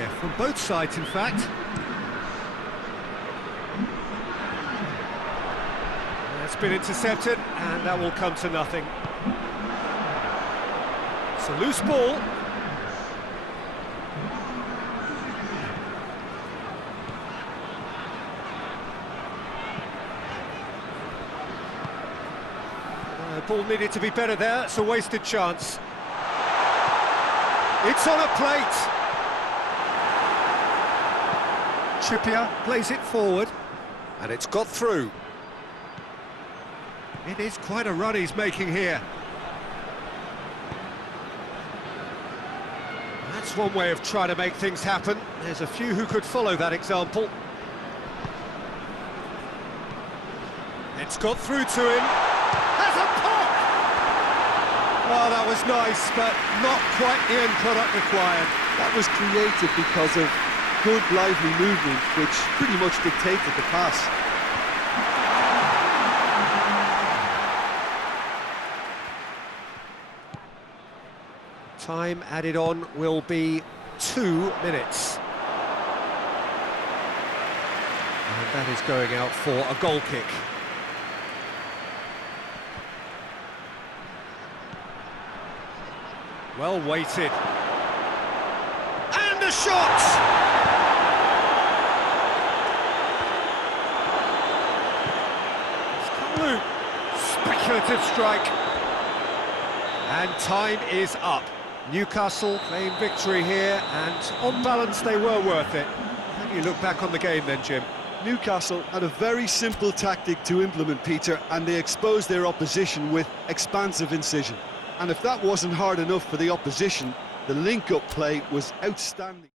here, from both sides in fact. That's been intercepted, and that will come to nothing. It's a loose ball. The ball needed to be better there, it's a wasted chance. It's on a plate. Trippier plays it forward, and it's got through. It is quite a run he's making here. That's one way of trying to make things happen. There's a few who could follow that example. It's got through to him. Has a pop! Oh, that was nice, but not quite the end product required. That was created because of good, lively movement, which pretty much dictated the pass. Time added on will be 2 minutes. And that is going out for a goal kick. Well weighted. And a shot! Speculative strike. And time is up. Newcastle claim victory here, and on balance they were worth it. How do you look back on the game then, Jim? Newcastle had a very simple tactic to implement, Peter, and they exposed their opposition with expansive incision. And if that wasn't hard enough for the opposition, the link-up play was outstanding.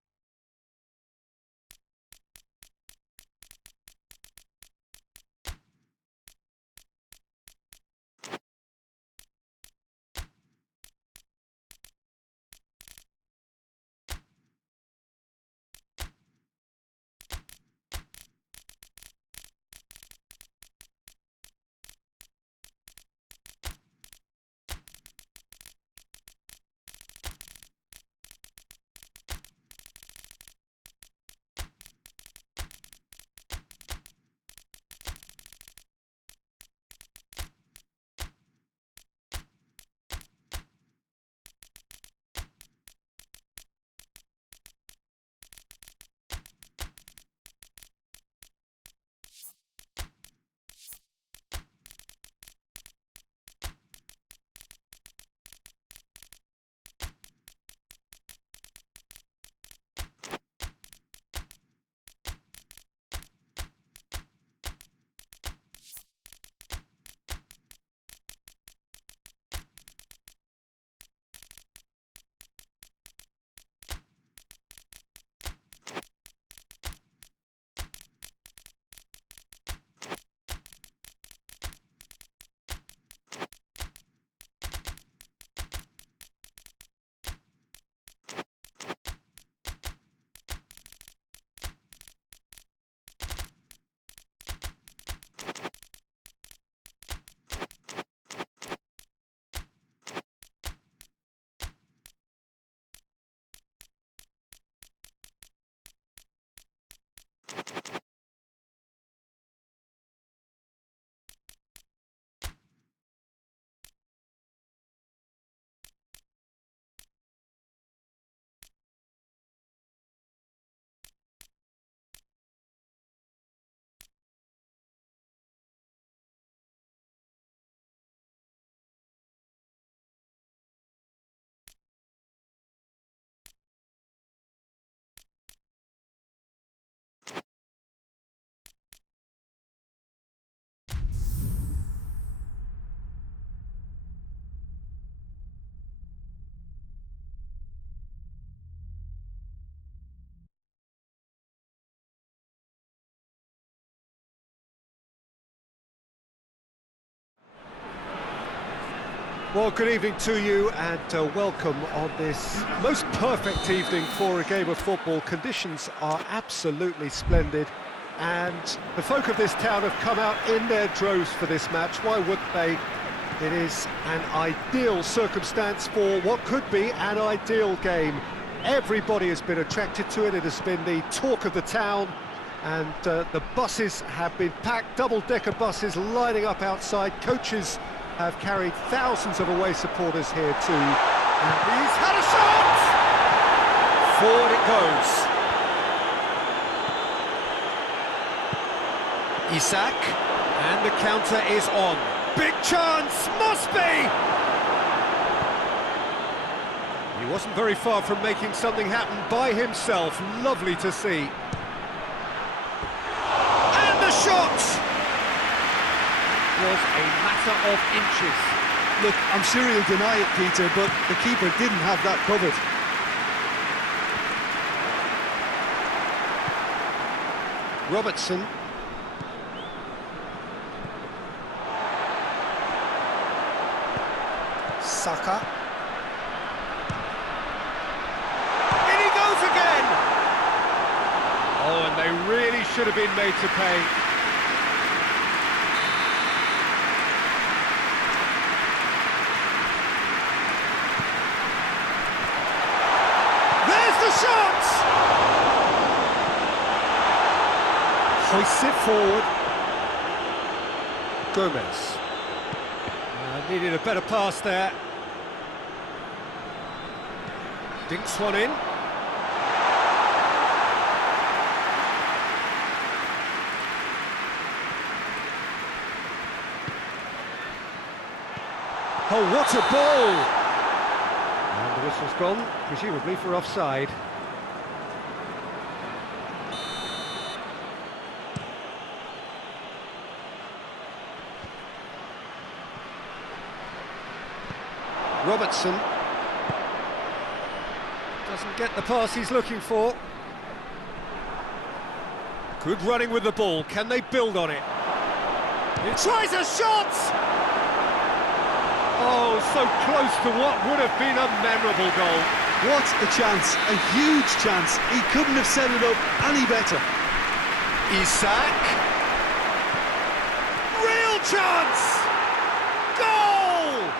Well, good evening to you, and welcome on this most perfect evening for a game of football. Conditions are absolutely splendid, and the folk of this town have come out in their droves for this match. Why wouldn't they? It is an ideal circumstance for what could be an ideal game. Everybody has been attracted to it. It has been the talk of the town, and the buses have been packed, double-decker buses lining up outside. Coaches have carried thousands of away supporters here too. And he's had a shot! Forward it goes. Isak, and the counter is on. Big chance, must be! He wasn't very far from making something happen by himself. Lovely to see. And the shot! Was a matter of inches. Look, I'm sure he'll deny it, Peter, but the keeper didn't have that covered. Robertson. Saka. In he goes again! Oh, and they really should have been made to pay. There's the shot! Hoists it forward. Gomez. Needed a better pass there. Dinks one in. Oh, what a ball! And the whistle's gone, presumably for offside. Robertson doesn't get the pass he's looking for. Good running with the ball. Can they build on it? He tries a shot! Oh, so close to what would have been a memorable goal. What a chance, a huge chance. He couldn't have set it up any better. Isak. Real chance! Goal!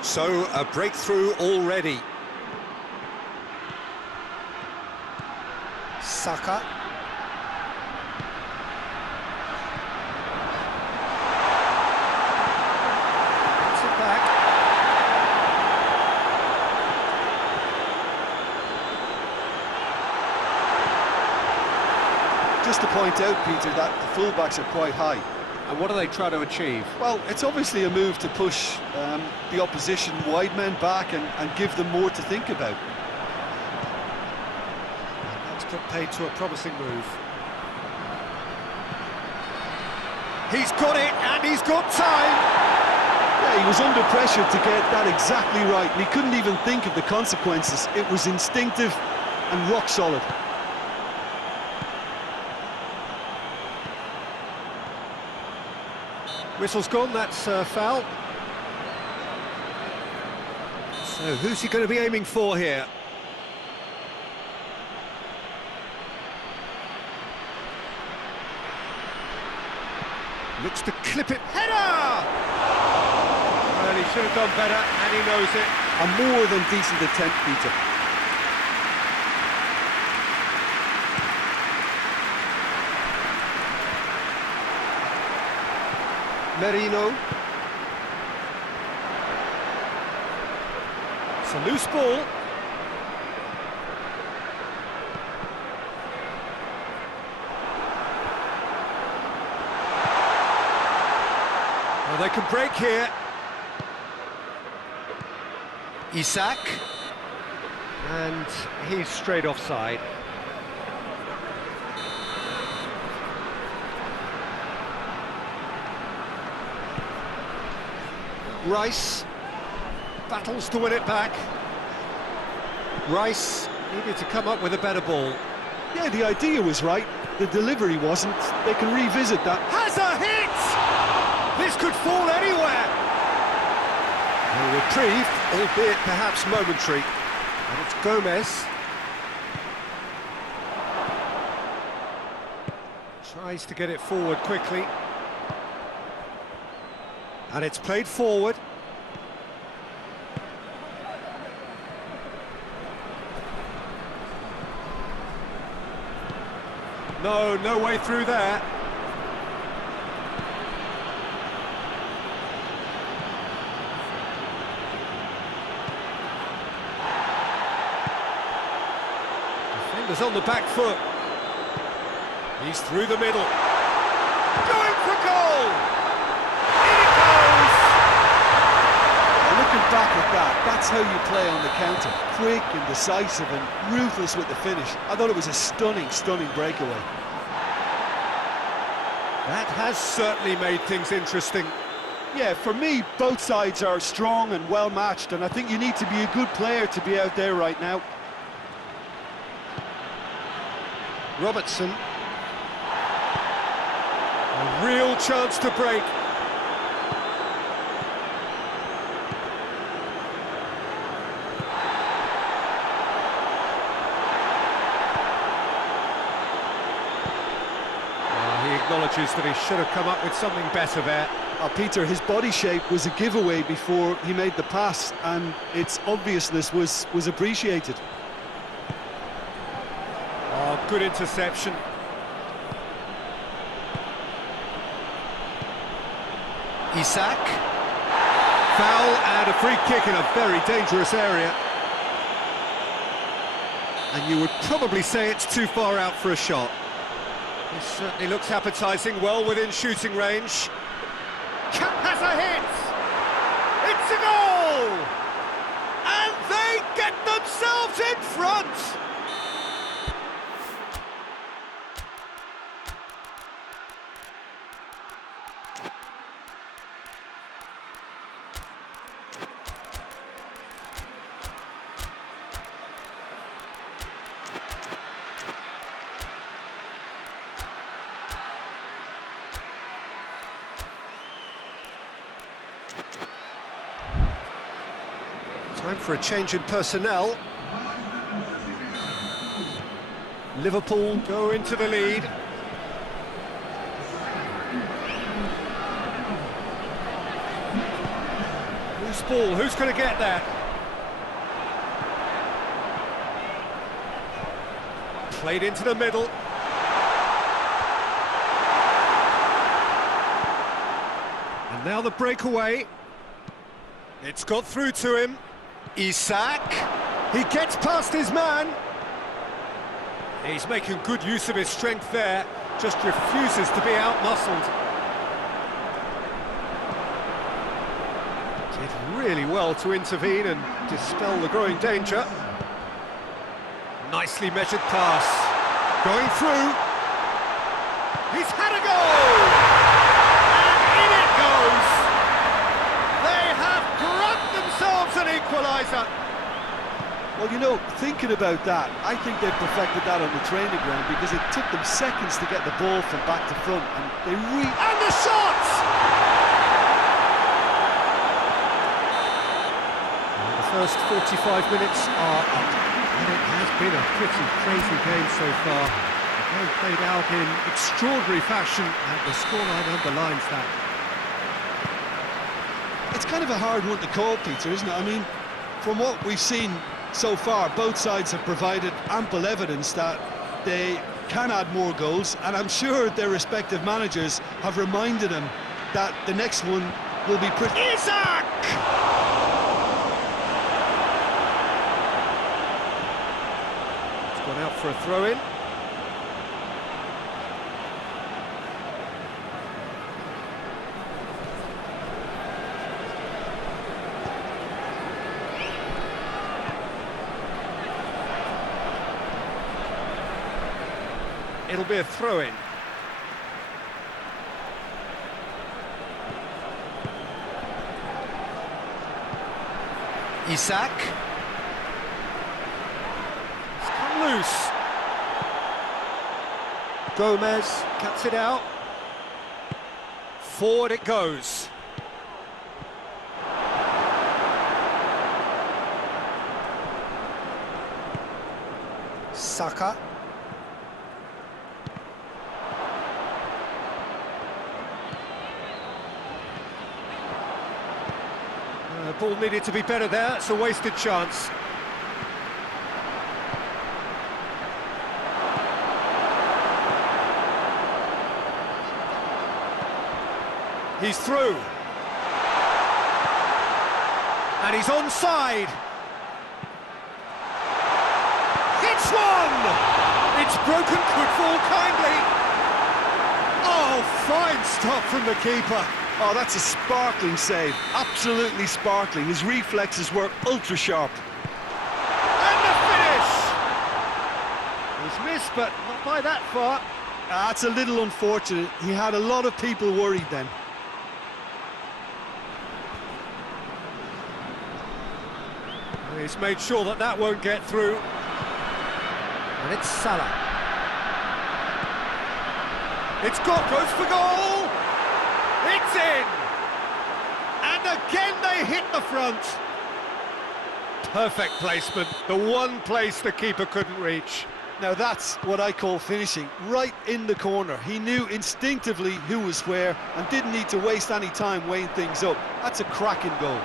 So, a breakthrough already. Saka. Gets it back. Just to point out, Peter, that the fullbacks are quite high. And what do they try to achieve? Well, it's obviously a move to push the opposition wide men back and give them more to think about. That's put paid to a promising move. He's got it, and he's got time! Yeah, he was under pressure to get that exactly right, and he couldn't even think of the consequences. It was instinctive and rock solid. Whistle's gone, that's foul. So who's he going to be aiming for here? Looks to clip it. Header! Well, he should have done better, and he knows it. A more than decent attempt, Peter. Merino. It's a loose ball. Well, they can break here. Isak. And he's straight offside. Rice battles to win it back. Rice needed to come up with a better ball. Yeah, the idea was right, the delivery wasn't. They can revisit that. Has a hit! This could fall anywhere! A reprieve, albeit perhaps momentary. And it's Gomez. Tries to get it forward quickly. And it's played forward. No, no way through there. Defenders on the back foot. He's through the middle. Going for goal! In it goes! Looking back at that, that's how you play on the counter. Quick and decisive and ruthless with the finish. I thought it was a stunning, stunning breakaway. That has certainly made things interesting. Yeah, for me, both sides are strong and well matched, and I think you need to be a good player to be out there right now. Robertson. A real chance to break. He acknowledges that he should have come up with something better there. Peter, his body shape was a giveaway before he made the pass, and its obviousness was appreciated. Oh, good interception. Isak. Foul and a free kick in a very dangerous area. And you would probably say it's too far out for a shot. This certainly looks appetising, well within shooting range. Cap has a hit! It's a goal! And they get themselves in front! Time for a change in personnel. Liverpool go into the lead. Loose ball, who's going to get there? Played into the middle. And now the breakaway. It's got through to him. Isak, he gets past his man. He's making good use of his strength there, just refuses to be outmuscled. Did really well to intervene and dispel the growing danger. Nicely measured pass. Going through. He's had a goal! And in it goes! An equaliser. Well, you know, thinking about that, I think they've perfected that on the training ground, because it took them seconds to get the ball from back to front, and they And the shot! Well, the first 45 minutes are up, and it has been a pretty crazy game so far. The game played out in extraordinary fashion, and the scoreline underlines that. It's kind of a hard one to call, Peter, isn't it? I mean, from what we've seen so far, both sides have provided ample evidence that they can add more goals, and I'm sure their respective managers have reminded them that the next one will be pretty... Isak! It's gone out for a throw-in. It'll be a throw-in. Isak. It's come loose. Gomez cuts it out. Forward it goes. Saka. The ball needed to be better there, it's a wasted chance. He's through. And he's onside. It's one! It's broken, could fall kindly. Oh, fine stop from the keeper. Oh, that's a sparkling save. Absolutely sparkling. His reflexes were ultra sharp. And the finish! It was missed, but not by that far. That's a little unfortunate. He had a lot of people worried then. He's made sure that that won't get through. And it's Salah. It's got, goes for goal! It's in! And again they hit the front. Perfect placement, the one place the keeper couldn't reach. Now that's what I call finishing, right in the corner. He knew instinctively who was where and didn't need to waste any time weighing things up. That's a cracking goal.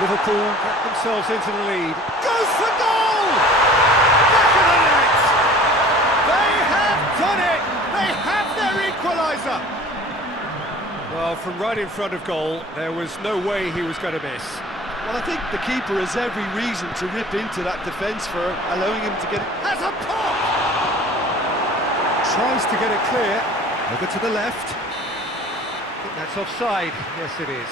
Liverpool get themselves into the lead. Goes for goal! Back of the net! They have done it! They have their equaliser! Well, from right in front of goal, there was no way he was going to miss. Well, I think the keeper has every reason to rip into that defence for allowing him to get it. Has a pop! Tries to get it clear. Over to the left. I think that's offside. Yes, it is.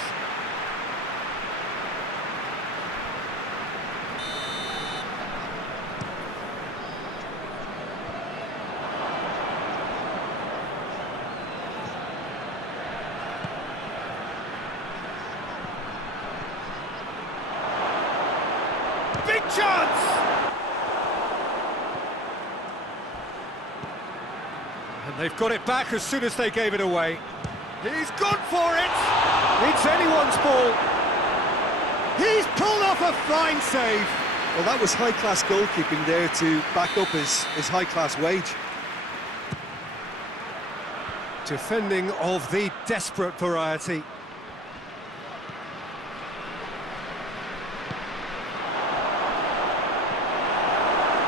Big chance! And they've got it back as soon as they gave it away. He's gone for it! It's anyone's ball. He's pulled off a fine save. Well, that was high-class goalkeeping there to back up his high-class wage. Defending of the desperate variety.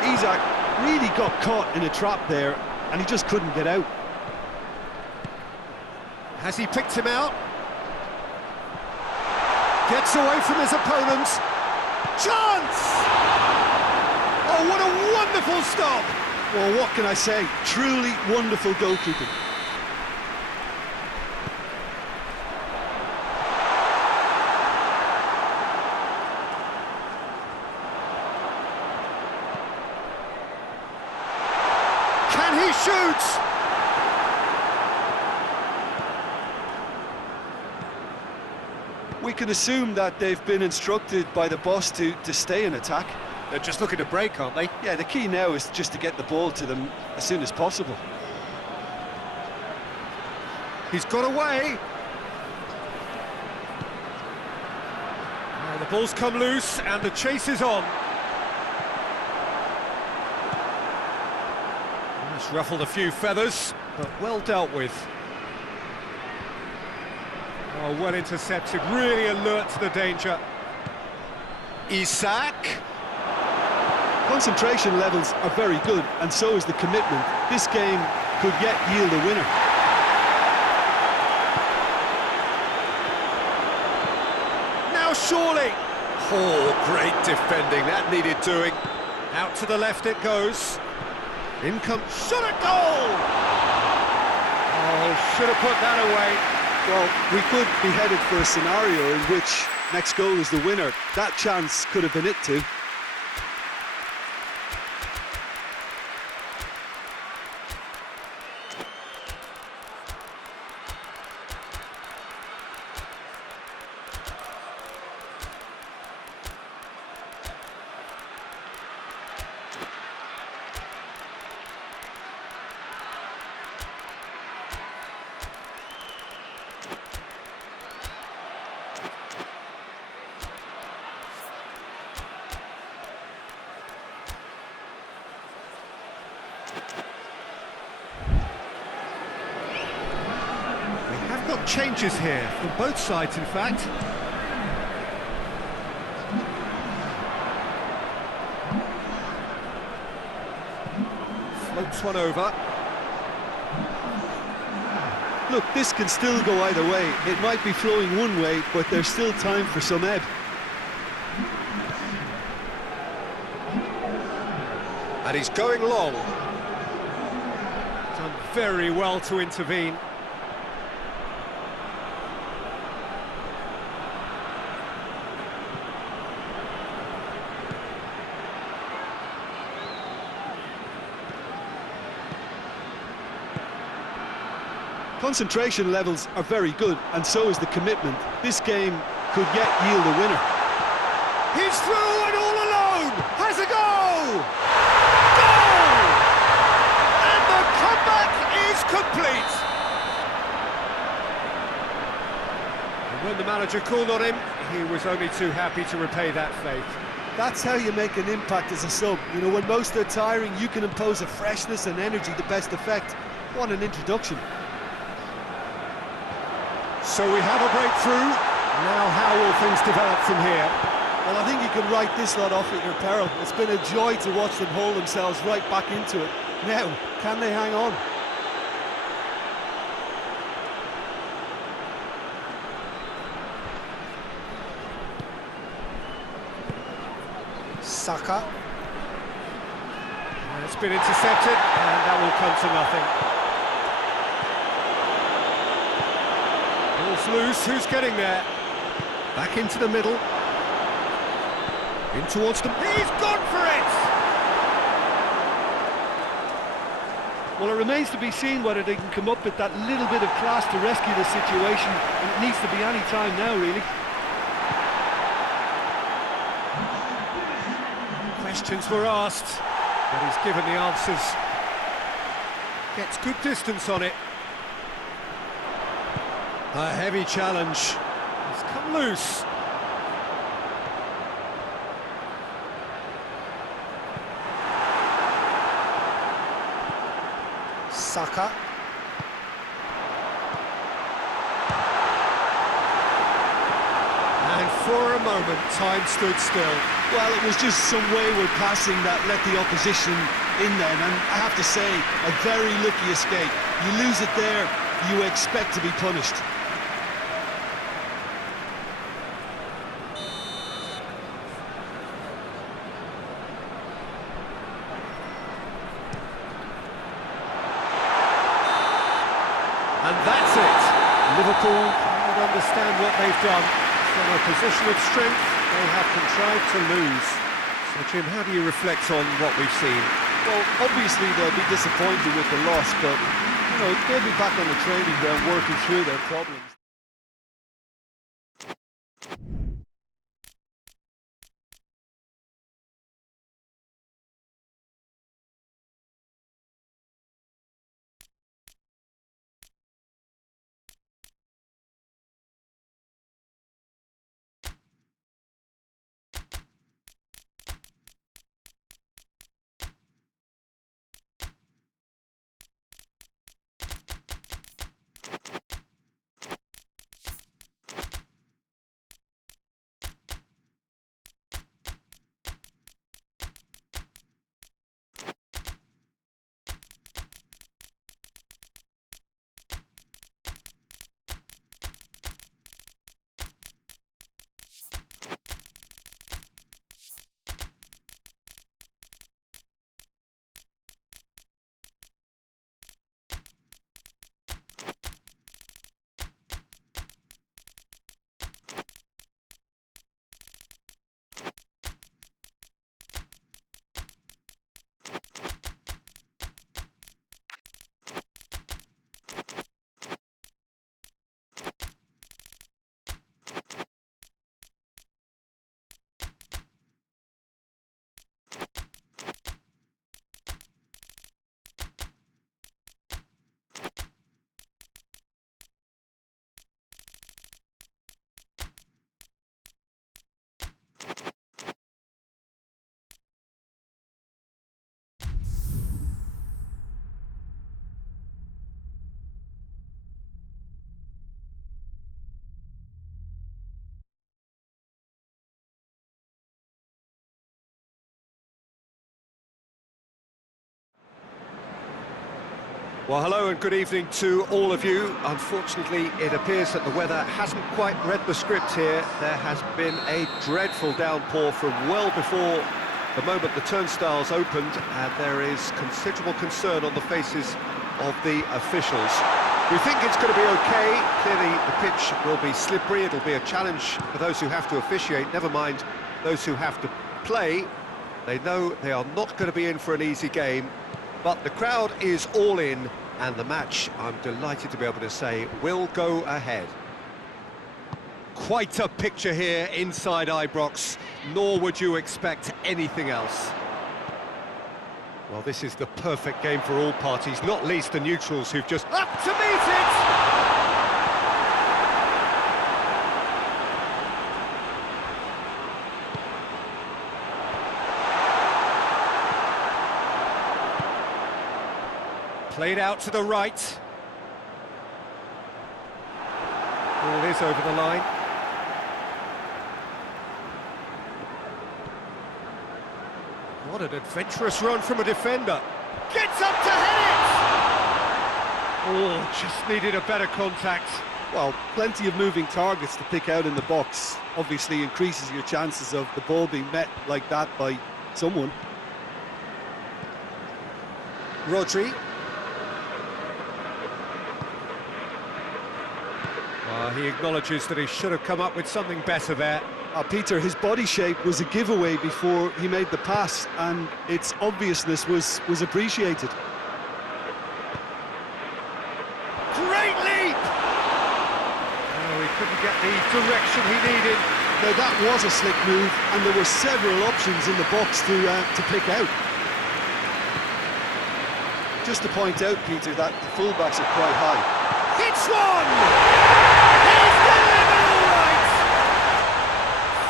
Isaac really got caught in a trap there and he just couldn't get out. Has he picked him out? Gets away from his opponents. Chance! Oh, what a wonderful stop! Well, what can I say? Truly wonderful goalkeeping. Can he shoot? We can assume that they've been instructed by the boss to stay in attack. They're just looking to break, aren't they? Yeah, the key now is just to get the ball to them as soon as possible. He's got away. Now the ball's come loose and the chase is on. It's ruffled a few feathers, but well dealt with. Oh, well intercepted, really alert to the danger. Isak. Concentration levels are very good, and so is the commitment. This game could yet yield a winner. Now surely. Oh, great defending, that needed doing. Out to the left it goes. In comes, shot at goal! Oh, should have put that away. Well, we could be headed for a scenario in which next goal is the winner. That chance could have been it too. Got changes here from both sides, in fact. Floats one over. Look, this can still go either way. It might be flowing one way, but there's still time for some ebb. And he's going long. Done very well to intervene. Concentration levels are very good, and so is the commitment. This game could yet yield a winner. He's through and all alone! Has a goal! Goal! And the comeback is complete! And when the manager called on him, he was only too happy to repay that faith. That's how you make an impact as a sub. You know, when most are tiring, you can impose a freshness and energy to best effect. What an introduction. So we have a breakthrough. Now how will things develop from here? Well, I think you can write this lot off at your peril. It's been a joy to watch them hold themselves right back into it. Now, can they hang on? Saka. And it's been intercepted, and that will come to nothing. Ball's loose, who's getting there? Back into the middle. In towards them. He's gone for it! Well, it remains to be seen whether they can come up with that little bit of class to rescue the situation. And it needs to be any time now, really. Questions were asked, but he's given the answers. Gets good distance on it. A heavy challenge. It's come loose. Saka. And for a moment, time stood still. Well, it was just some wayward passing that let the opposition in then, and I have to say, a very lucky escape. You lose it there, you expect to be punished. And that's it. Liverpool cannot understand what they've done. From a position of strength, they have contrived to lose. So, Jim, how do you reflect on what we've seen? Well, obviously they'll be disappointed with the loss, but, you know, they'll be back on the training ground working through their problems. Well, hello and good evening to all of you. Unfortunately, it appears that the weather hasn't quite read the script here. There has been a dreadful downpour from well before the moment the turnstiles opened, and there is considerable concern on the faces of the officials. We think it's going to be okay. Clearly, the pitch will be slippery. It'll be a challenge for those who have to officiate, never mind those who have to play. They know they are not going to be in for an easy game, but the crowd is all in, and the match, I'm delighted to be able to say, will go ahead. Quite a picture here inside Ibrox, nor would you expect anything else. Well, this is the perfect game for all parties, not least the neutrals who've just up to meet it! Played out to the right. Ball is over the line. What an adventurous run from a defender. Gets up to hit it! Oh, just needed a better contact. Well, plenty of moving targets to pick out in the box. Obviously increases your chances of the ball being met like that by someone. Rodri. He acknowledges that he should have come up with something better there. Peter, his body shape was a giveaway before he made the pass, and its obviousness was appreciated. Great leap! Oh, he couldn't get the direction he needed. Now that was a slick move, and there were several options in the box to pick out. Just to point out, Peter, that the fullbacks are quite high. Hits one! He's delivered all right!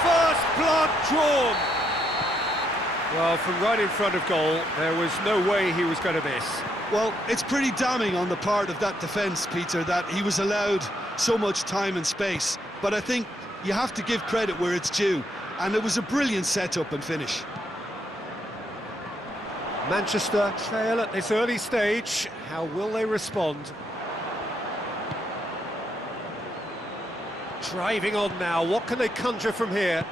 First blood drawn. Well, from right in front of goal, there was no way he was going to miss. Well, it's pretty damning on the part of that defence, Peter, that he was allowed so much time and space. But I think you have to give credit where it's due, and it was a brilliant setup and finish. Manchester trail at this early stage. How will they respond? Driving on now, what can they conjure from here?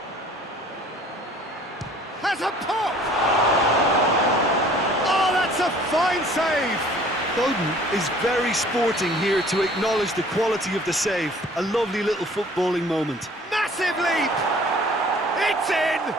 Has a pop! Oh, that's a fine save! Bowden is very sporting here to acknowledge the quality of the save. A lovely little footballing moment. Massive leap! It's in!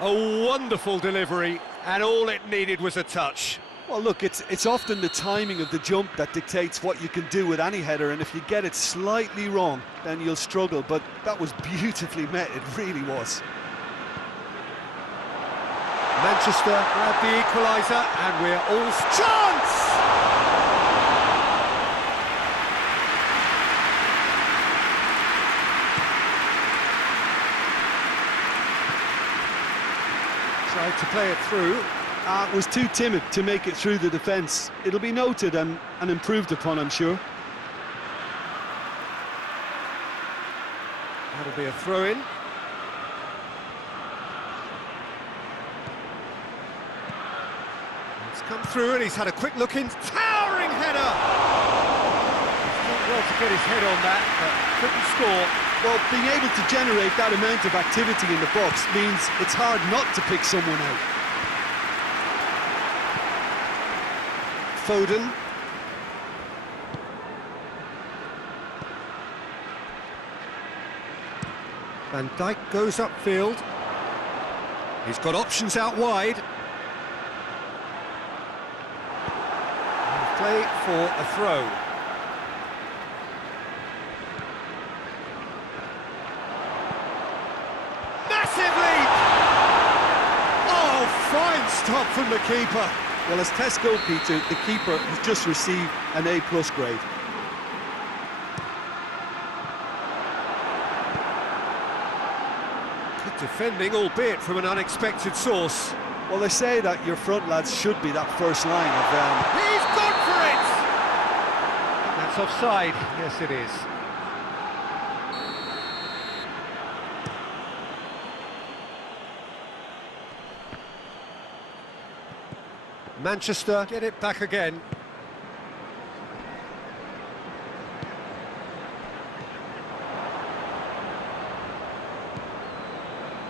A wonderful delivery, and all it needed was a touch. Well, look, it's often the timing of the jump that dictates what you can do with any header, and if you get it slightly wrong, then you'll struggle, but that was beautifully met, it really was. Manchester grab the equaliser, and we're all... Chance! Tried to play it through. Was too timid to make it through the defence. It'll be noted and improved upon, I'm sure. That'll be a throw-in. It's come through and he's had a quick look in. Towering header! He's done well to get his head on that, but couldn't score. Well, being able to generate that amount of activity in the box means it's hard not to pick someone out. Foden. Van Dijk goes upfield. He's got options out wide. And play for a throw. Massive leap! Oh, fine stop from the keeper. Well, as tests go, Peter, the keeper has just received an A+ grade. Good defending, albeit from an unexpected source. Well, they say that your front lads should be that first line of... He's gone for it! That's offside. Yes, it is. Manchester get it back again.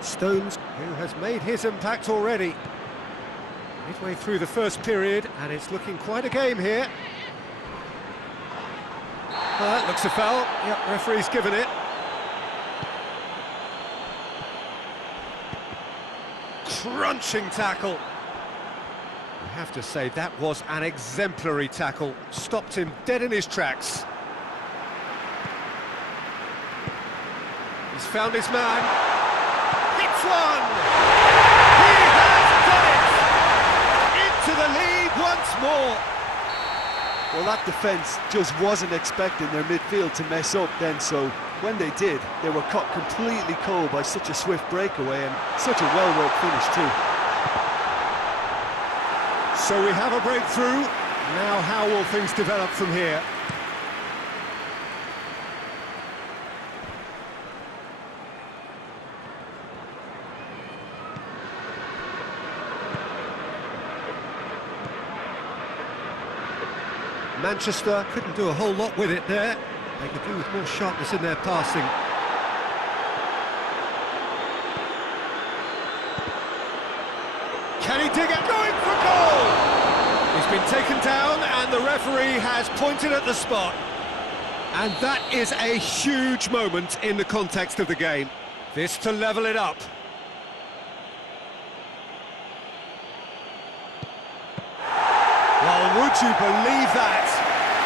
Stones, who has made his impact already. Midway through the first period, and it's looking quite a game here. That looks a foul. Yep, referee's given it. Crunching tackle. I have to say, that was an exemplary tackle. Stopped him dead in his tracks. He's found his man. Hits one! He has done it! Into the lead once more. Well, that defence just wasn't expecting their midfield to mess up then, so when they did, they were caught completely cold by such a swift breakaway and such a well-worked finish too. So we have a breakthrough. Now how will things develop from here? Manchester couldn't do a whole lot with it there. They could do with more sharpness in their passing. Can he dig it? Going for goal! He's been taken down and the referee has pointed at the spot. And that is a huge moment in the context of the game. This to level it up. Well, would you believe that?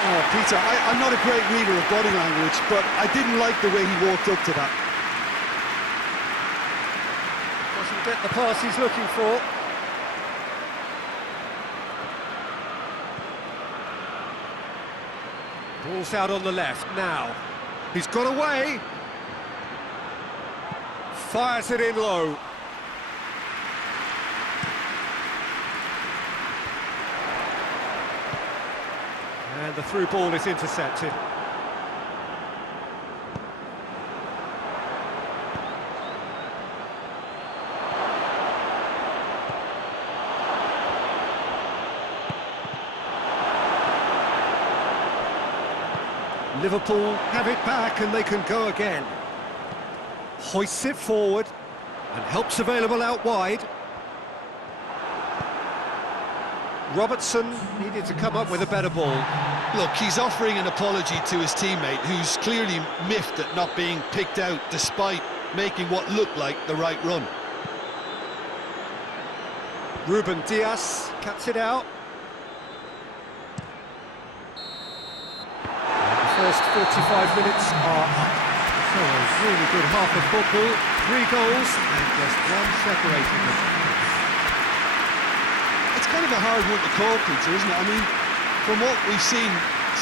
Oh, Peter, I'm not a great reader of body language, but I didn't like the way he walked up to that. Doesn't get the pass he's looking for. Ball's out on the left now. He's got away. Fires it in low. And the through ball is intercepted. Liverpool have it back and they can go again. Hoists it forward and helps available out wide. Robertson needed to come up with a better ball. Look, he's offering an apology to his teammate, who's clearly miffed at not being picked out despite making what looked like the right run. Ruben Dias cuts it out. First 45 minutes are up. So a really good half of football, 3 goals and just one separating them. It's kind of a hard one to call, Peter, isn't it? I mean, from what we've seen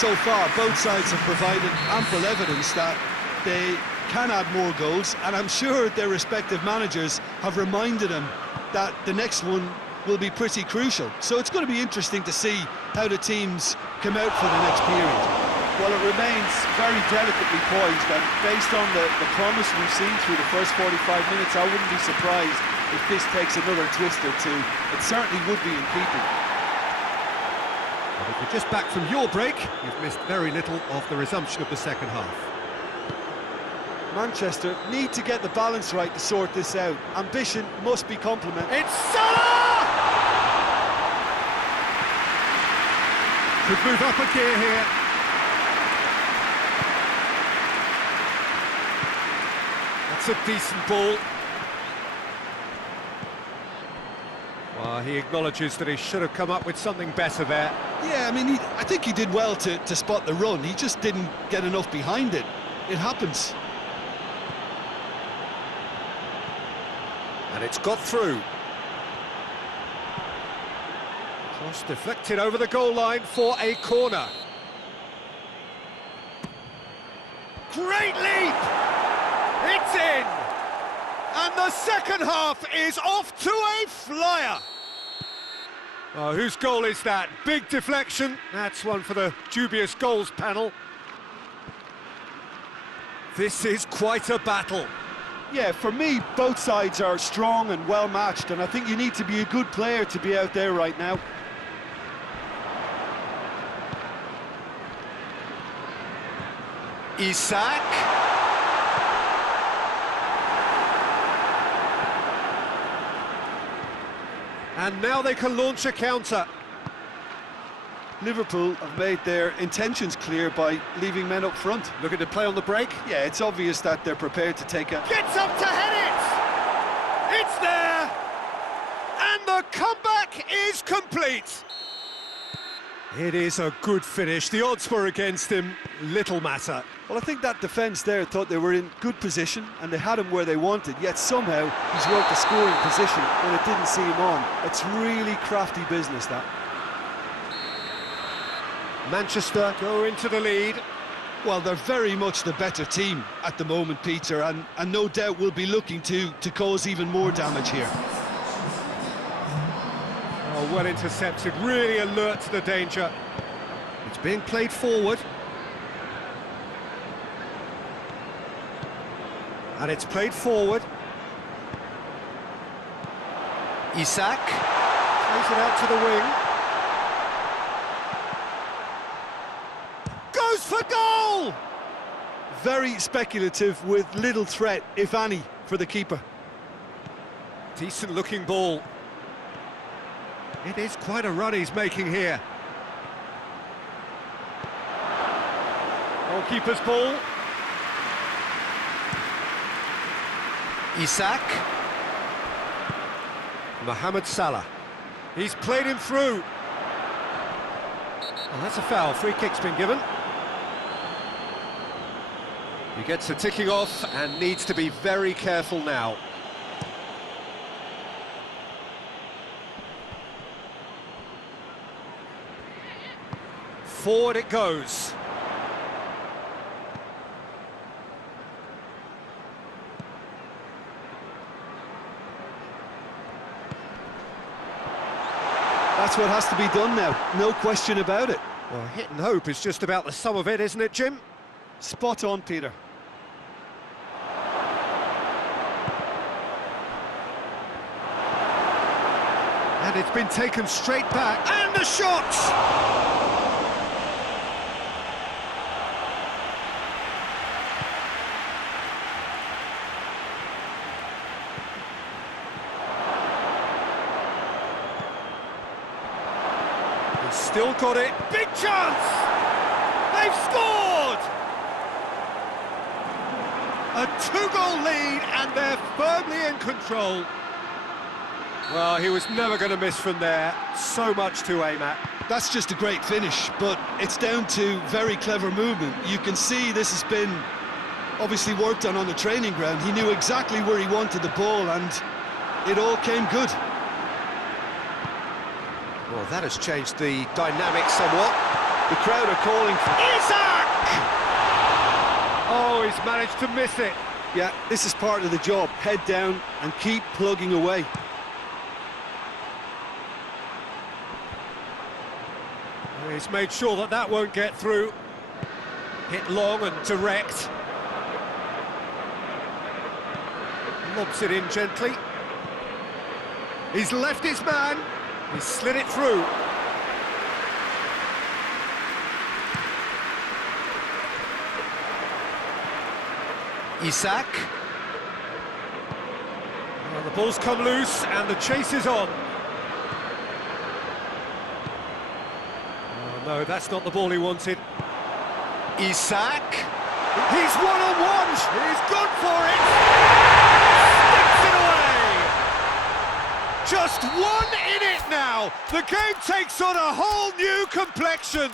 so far, both sides have provided ample evidence that they can add more goals, and I'm sure their respective managers have reminded them that the next one will be pretty crucial. So it's going to be interesting to see how the teams come out for the next period. Well, it remains very delicately poised, and based on the promise we've seen through the first 45 minutes, I wouldn't be surprised if this takes another twist or two. It certainly would be in keeping. Well, if you're just back from your break, you've missed very little of the resumption of the second half. Manchester need to get the balance right to sort this out. Ambition must be complemented. It's Salah! Could move up a gear here. That's a decent ball. Well, he acknowledges that he should have come up with something better there. Yeah, I mean, I think he did well to spot the run. He just didn't get enough behind it. It happens. And it's got through. Cross deflected over the goal line for a corner. Great leap! It's in! And the second half is off to a flyer! Oh, whose goal is that? Big deflection. That's one for the dubious goals panel. This is quite a battle. Yeah, for me, both sides are strong and well matched, and I think you need to be a good player to be out there right now. Isak. And now they can launch a counter. Liverpool have made their intentions clear by leaving men up front. Looking to play on the break. Yeah, it's obvious that they're prepared to take a... Gets up to head it! It's there! And the comeback is complete! It is a good finish. The odds were against him. Little matter. Well, I think that defence there thought they were in good position and they had him where they wanted, yet somehow he's worked a scoring position when it didn't see him on. It's really crafty business, that. Manchester go into the lead. Well, they're very much the better team at the moment, Peter, and no doubt will be looking to cause even more damage here. Oh, well intercepted, really alert to the danger. It's being played forward. And it's played forward. Isak plays it out to the wing. Goes for goal! Very speculative with little threat, if any, for the keeper. Decent looking ball. It is quite a run he's making here. Goalkeeper's ball. Isak. Mohamed Salah. He's played him through. Oh, that's a foul. Free kick's been given. He gets a ticking off and needs to be very careful now. Forward it goes. That's what has to be done now, no question about it. Well, hit and hope is just about the sum of it, isn't it, Jim? Spot on, Peter. And it's been taken straight back. And the shot! He's still got it. Big chance! They've scored! A two-goal lead, and they're firmly in control. Well, he was never going to miss from there. So much to aim at. That's just a great finish, but it's down to very clever movement. You can see this has been obviously worked on the training ground. He knew exactly where he wanted the ball, and it all came good. Well, that has changed the dynamic somewhat. The crowd are calling for... Isak! Oh, he's managed to miss it. Yeah, this is part of the job. Head down and keep plugging away. He's made sure that that won't get through. Hit long and direct. Lobs it in gently. He's left his man. He's slid it through. Isak. Well, the ball's come loose and the chase is on. Oh, no, that's not the ball he wanted. Isak. He's one-on-one. He's gone for it. Sticks it away. Just one in it now. The game takes on a whole new complexion.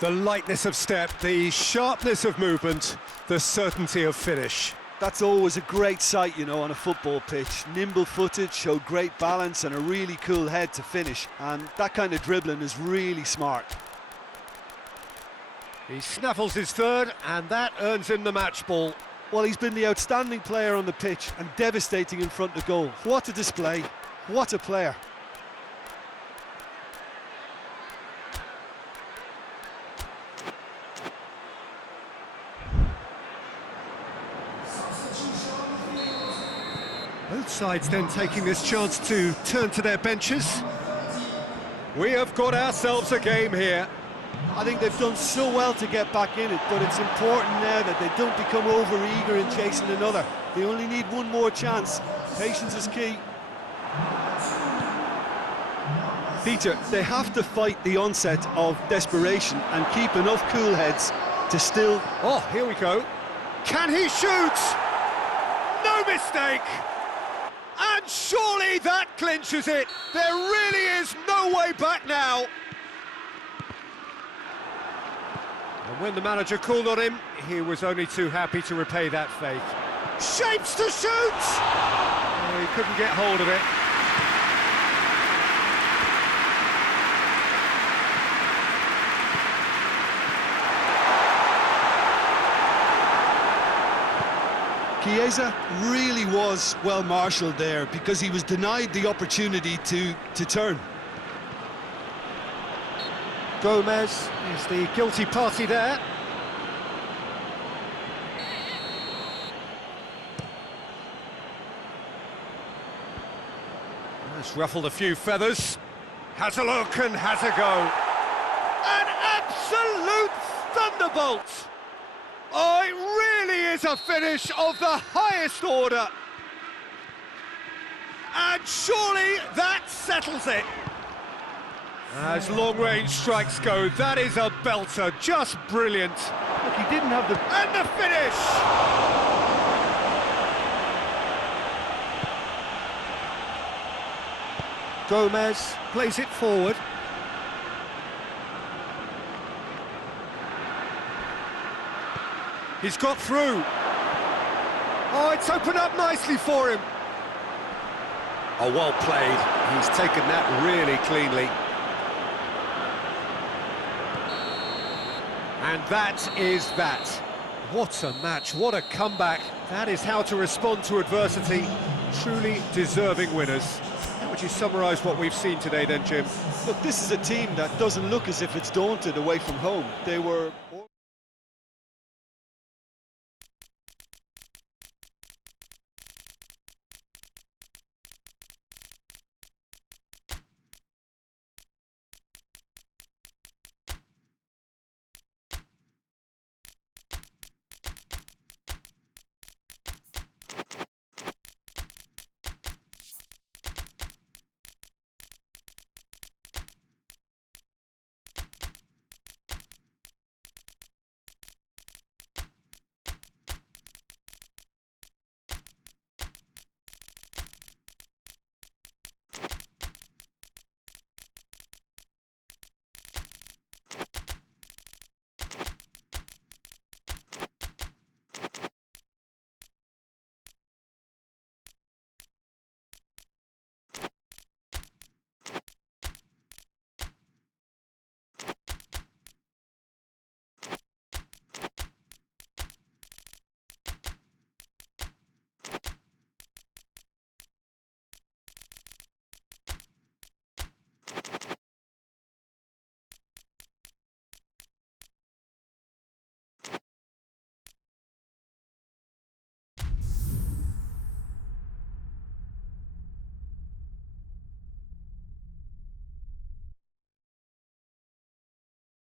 The lightness of step, the sharpness of movement, the certainty of finish. That's always a great sight, you know, on a football pitch. Nimble-footed, showed great balance and a really cool head to finish. And that kind of dribbling is really smart. He snaffles his third, and that earns him the match ball. Well, he's been the outstanding player on the pitch and devastating in front of goal. What a display, what a player. Both sides then taking this chance to turn to their benches. We have got ourselves a game here. I think they've done so well to get back in it, but it's important now that they don't become over-eager in chasing another. They only need one more chance. Patience is key. Peter, they have to fight the onset of desperation and keep enough cool heads to still... Oh, here we go. Can he shoot? No mistake! And surely that clinches it. There really is no way back now. And when the manager called on him, he was only too happy to repay that faith. Shapes to shoot! Oh, he couldn't get hold of it. Chiesa really was well marshalled there because he was denied the opportunity to turn. Gomez is the guilty party there. That's ruffled a few feathers. Has a look and has a go. An absolute thunderbolt! Oh, it really is a finish of the highest order. And surely that settles it. As long-range strikes go, that is a belter, just brilliant. Look, he didn't have the... And the finish! Gomez plays it forward. He's got through. Oh, it's opened up nicely for him. Oh, well played. He's taken that really cleanly. And that is that. What a match, what a comeback. That is how to respond to adversity. Truly deserving winners. How would you summarise what we've seen today then, Jim? Look, this is a team that doesn't look as if it's daunted away from home. They were...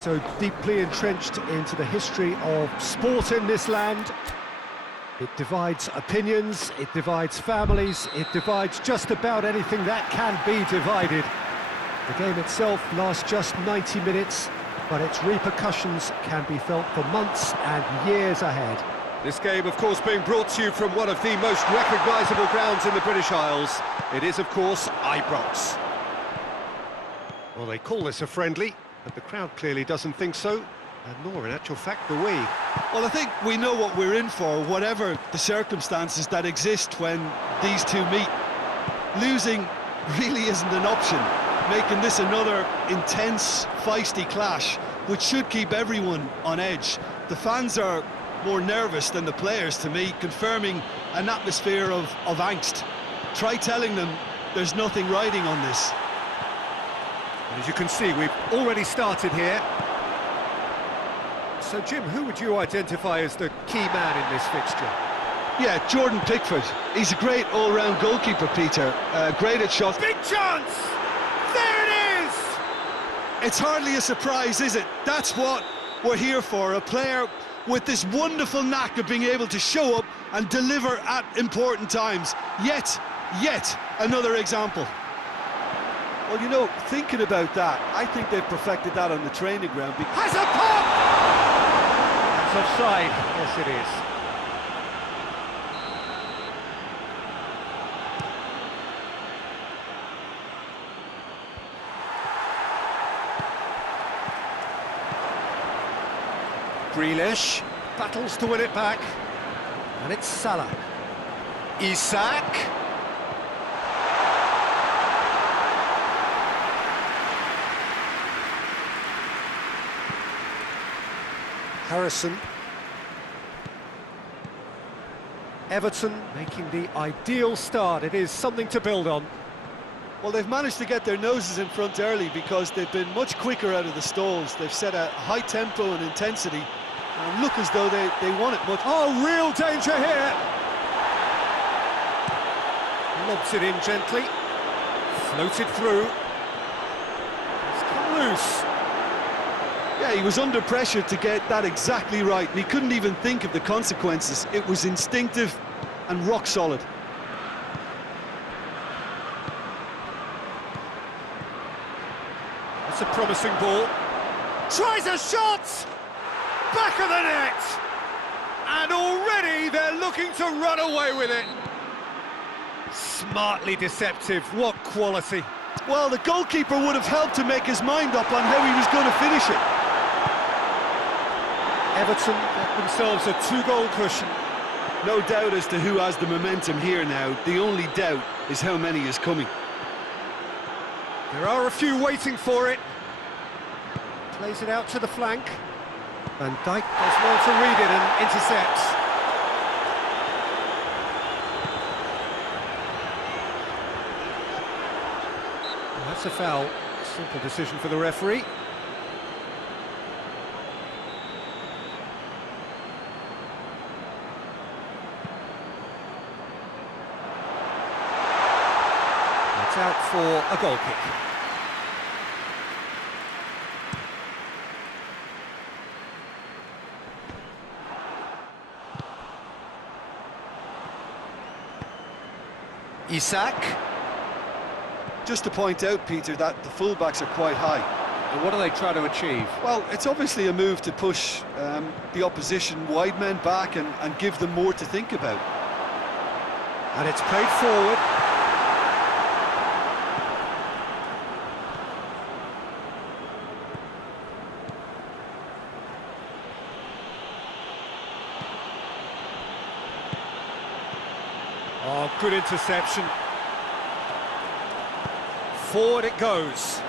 So deeply entrenched into the history of sport in this land. It divides opinions, it divides families, it divides just about anything that can be divided. The game itself lasts just 90 minutes, but its repercussions can be felt for months and years ahead. This game, of course, being brought to you from one of the most recognisable grounds in the British Isles. It is, of course, Ibrox. Well, they call this a friendly, but the crowd clearly doesn't think so, and nor, in actual fact, do we. Well, I think we know what we're in for, whatever the circumstances that exist when these two meet. Losing really isn't an option, making this another intense, feisty clash, which should keep everyone on edge. The fans are more nervous than the players, to me, confirming an atmosphere of angst. Try telling them there's nothing riding on this. And as you can see, we've already started here. So, Jim, who would you identify as the key man in this fixture? Yeah, Jordan Pickford. He's a great all-round goalkeeper, Peter. Great at shots. Big chance! There it is! It's hardly a surprise, is it? That's what we're here for, a player with this wonderful knack of being able to show up and deliver at important times. Yet another example. Well, you know, thinking about that, I think they've perfected that on the training ground. Has a pop! That's offside. Yes, it is. Grealish battles to win it back, and it's Salah. Isak. Harrison. Everton making the ideal start. It is something to build on. Well, they've managed to get their noses in front early because they've been much quicker out of the stalls. They've set a high tempo and intensity and look as though they want it much. Oh, real danger here! Lobs it in gently. Floated through. It's come loose. Yeah, he was under pressure to get that exactly right, and he couldn't even think of the consequences. It was instinctive and rock solid. That's a promising ball. Tries a shot! Back of the net! And already they're looking to run away with it. Smartly deceptive, what quality. Well, the goalkeeper would have helped to make his mind up on how he was going to finish it. Everton get themselves a 2-goal cushion. No doubt as to who has the momentum here now. The only doubt is how many is coming. There are a few waiting for it. Plays it out to the flank. Van Dijk does well to read it and intercepts. Well, that's a foul. Simple decision for the referee. It's out for a goal kick. Isak. Just to point out, Peter, that the fullbacks are quite high. And what are they trying to achieve? Well, it's obviously a move to push the opposition wide men back and give them more to think about. And it's played forward. Oh, good interception. Forward it goes.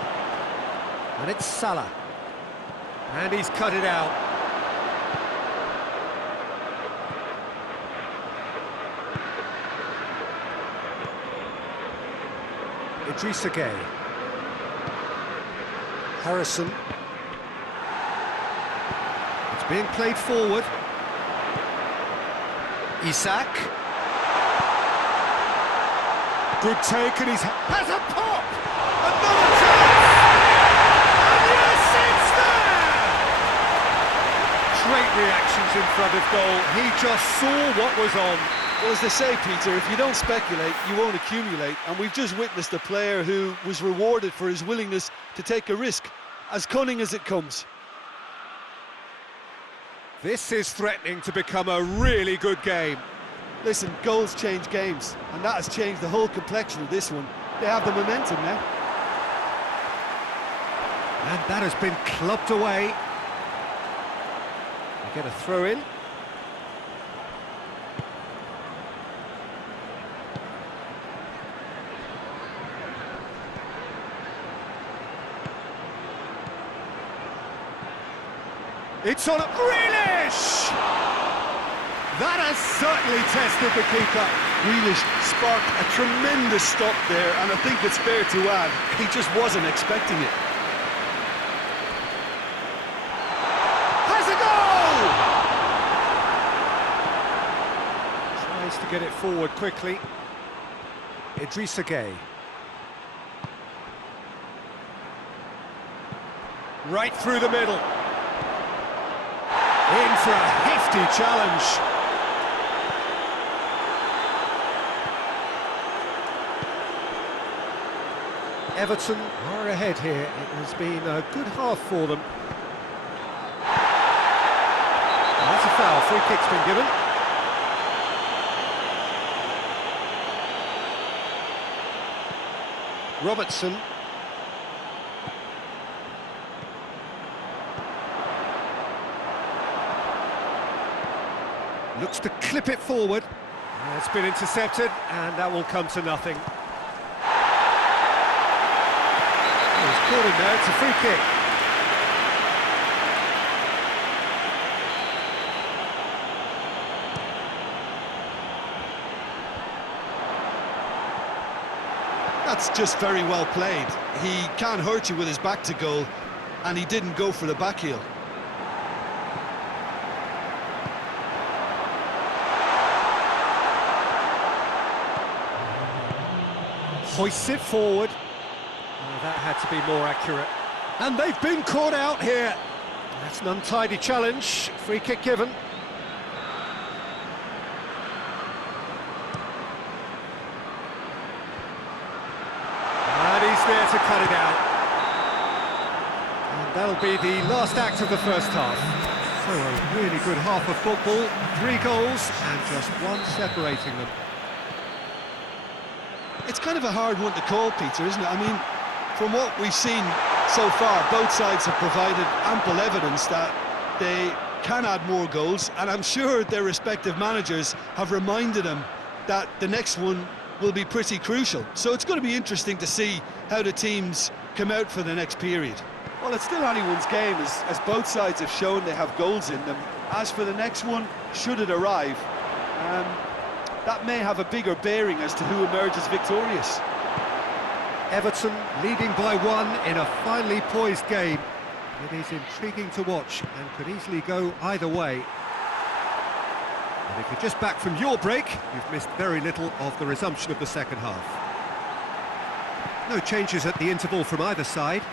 And it's Salah. And he's cut it out. Idrissa Gueye. Harrison. It's being played forward. Isak. Good take, and has a pop! Another chance! And yes, it's there! Great reactions in front of goal. He just saw what was on. Well, as they say, Peter, if you don't speculate, you won't accumulate. And we've just witnessed a player who was rewarded for his willingness to take a risk, as cunning as it comes. This is threatening to become a really good game. Listen, goals change games, and that has changed the whole complexion of this one. They have the momentum now. And that has been clubbed away. We get a throw in. It's on a Grealish! That has certainly tested the keeper. Grealish sparked a tremendous stop there, and I think it's fair to add, he just wasn't expecting it. Has a goal! Tries to get it forward quickly. Idrissa Gueye. Right through the middle. In for a hefty challenge. Everton are ahead here. It has been a good half for them. That's a foul. Free kick's been given. Robertson. Looks to clip it forward. It's been intercepted, and that will come to nothing. He's caught him there. It's a free kick. That's just very well played. He can't hurt you with his back to goal, and he didn't go for the back heel. Hoists it forward. Oh, that had to be more accurate. And they've been caught out here. That's an untidy challenge. Free kick given. And he's there to cut it out. And that'll be the last act of the first half. So a really good half of football. 3 goals and just one separating them. It's kind of a hard one to call, Peter, isn't it? I mean, from what we've seen so far, both sides have provided ample evidence that they can add more goals, and I'm sure their respective managers have reminded them that the next one will be pretty crucial. So it's going to be interesting to see how the teams come out for the next period. Well, it's still anyone's game, as both sides have shown they have goals in them. As for the next one, should it arrive, that may have a bigger bearing as to who emerges victorious. Everton leading by 1 in a finely poised game. It is intriguing to watch and could easily go either way. And if you're just back from your break, you've missed very little of the resumption of the second half. No changes at the interval from either side.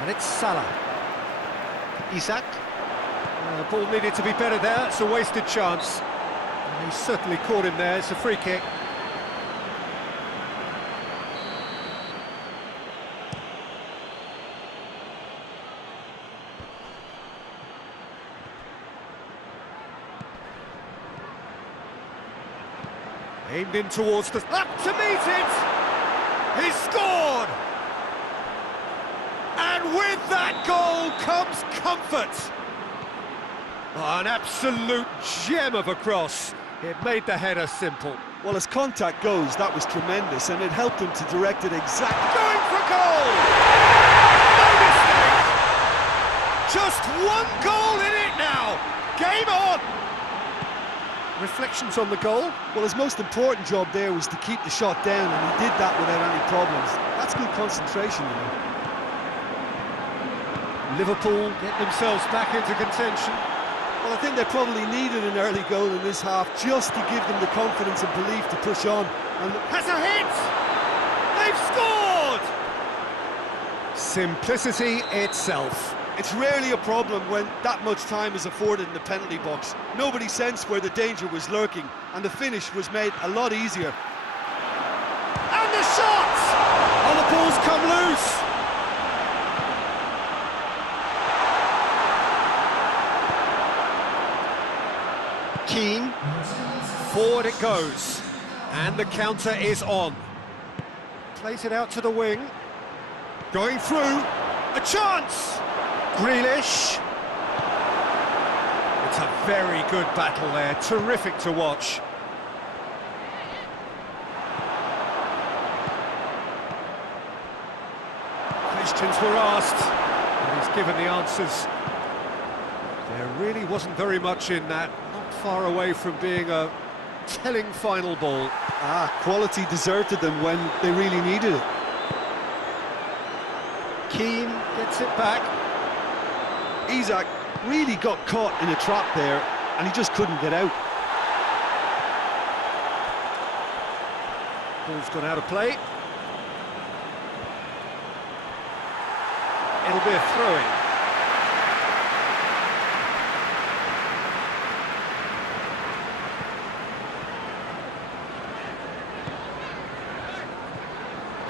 And it's Salah. Isak. Ball needed to be better there. It's a wasted chance. And he's certainly caught him there. It's a free kick. Aimed in towards the... Up to meet it! He's scored! And with that goal comes comfort. Oh, an absolute gem of a cross. It made the header simple. Well, as contact goes, that was tremendous, and it helped him to direct it exactly. Going for goal! No mistake! Just 1 goal in it now! Game on! Reflections on the goal? Well, his most important job there was to keep the shot down, and he did that without any problems. That's good concentration, you know. Liverpool get themselves back into contention. Well, I think they probably needed an early goal in this half just to give them the confidence and belief to push on. And has a hit! They've scored! Simplicity itself. It's rarely a problem when that much time is afforded in the penalty box. Nobody sensed where the danger was lurking, and the finish was made a lot easier. And the shot! Oh, the ball's come loose! Keane, forward it goes, and the counter is on. Plays it out to the wing, going through, a chance! Grealish. It's a very good battle there, terrific to watch. Questions were asked, and he's given the answers. There really wasn't very much in that, not far away from being a telling final ball. Quality deserted them when they really needed it. Keane gets it back. Isak really got caught in a trap there, and he just couldn't get out. Ball's gone out of play. It'll be a throw-in.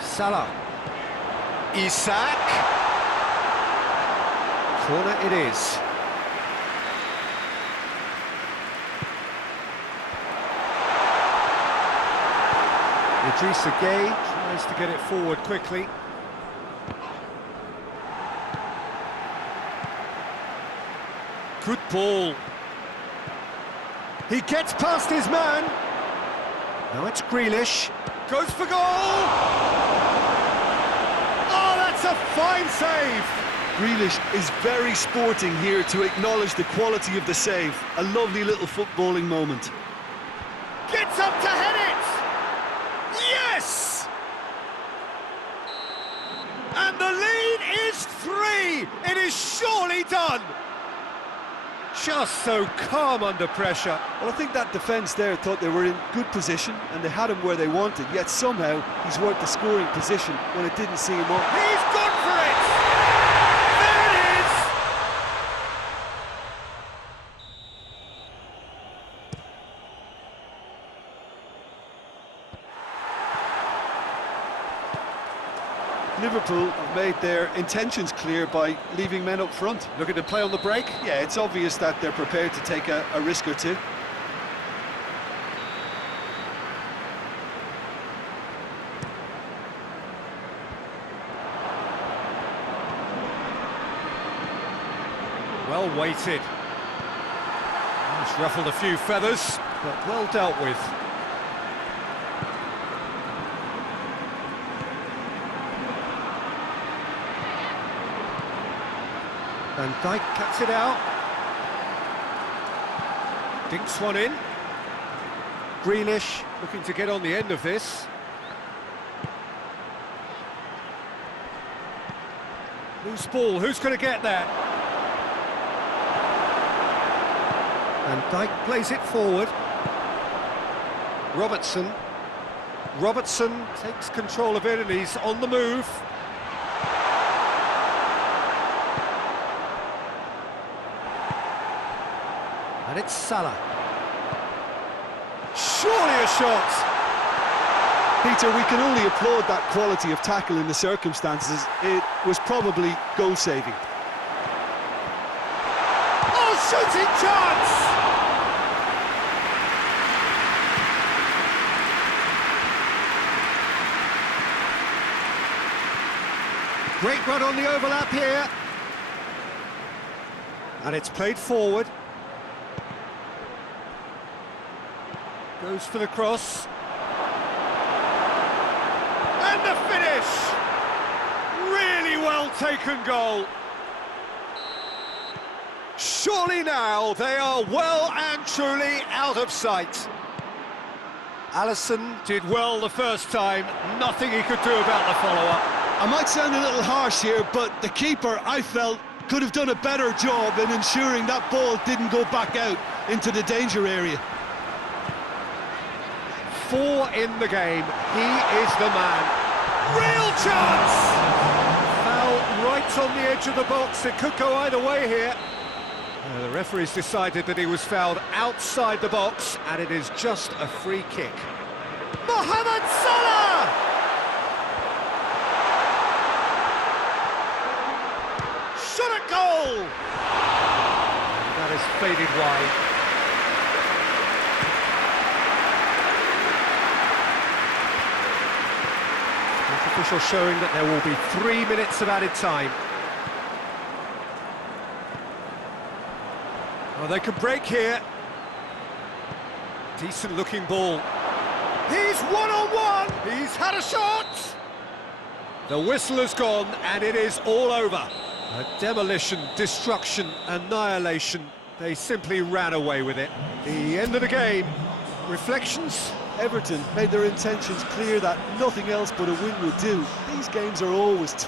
Salah. Isak. Corner it is. Idrissa Gueye tries to get it forward quickly. Good ball. He gets past his man. Now it's Grealish. Goes for goal! Oh, that's a fine save! Grealish is very sporting here to acknowledge the quality of the save. A lovely little footballing moment. Gets up to head it! Yes! And the lead is 3! It is surely done! Just so calm under pressure. Well, I think that defence there thought they were in good position and they had him where they wanted, yet somehow he's worked the scoring position when it didn't see him up. He's gone for it! There it is! Liverpool have made their intentions clear by leaving men up front. Looking to play on the break. Yeah, it's obvious that they're prepared to take a risk or two. Well weighted. It's ruffled a few feathers, but well dealt with. Van Dijk cuts it out. Dinks one in. Grealish looking to get on the end of this. Loose ball, who's going to get that? Van Dijk plays it forward. Robertson takes control of it and he's on the move. And it's Salah. Surely a shot! Peter, we can only applaud that quality of tackle in the circumstances. It was probably goal-saving. Oh, shooting chance! Great run on the overlap here. And it's played forward. Goes for the cross. And the finish! Really well taken goal. Surely now they are well and truly out of sight. Alisson did well the first time, nothing he could do about the follow-up. I might sound a little harsh here, but the keeper, I felt, could have done a better job in ensuring that ball didn't go back out into the danger area. 4 in the game, he is the man. Real chance! Foul right on the edge of the box, it could go either way here. The referee's decided that he was fouled outside the box, and it is just a free kick. Mohamed Salah! Shot at goal! That is faded wide. Official showing that there will be 3 minutes of added time. Well, they could break here. Decent looking ball. He's one-on-one! He's had a shot! The whistle has gone and it is all over. A demolition, destruction, annihilation. They simply ran away with it. The end of the game. Reflections? Everton made their intentions clear that nothing else but a win would do. These games are always tough.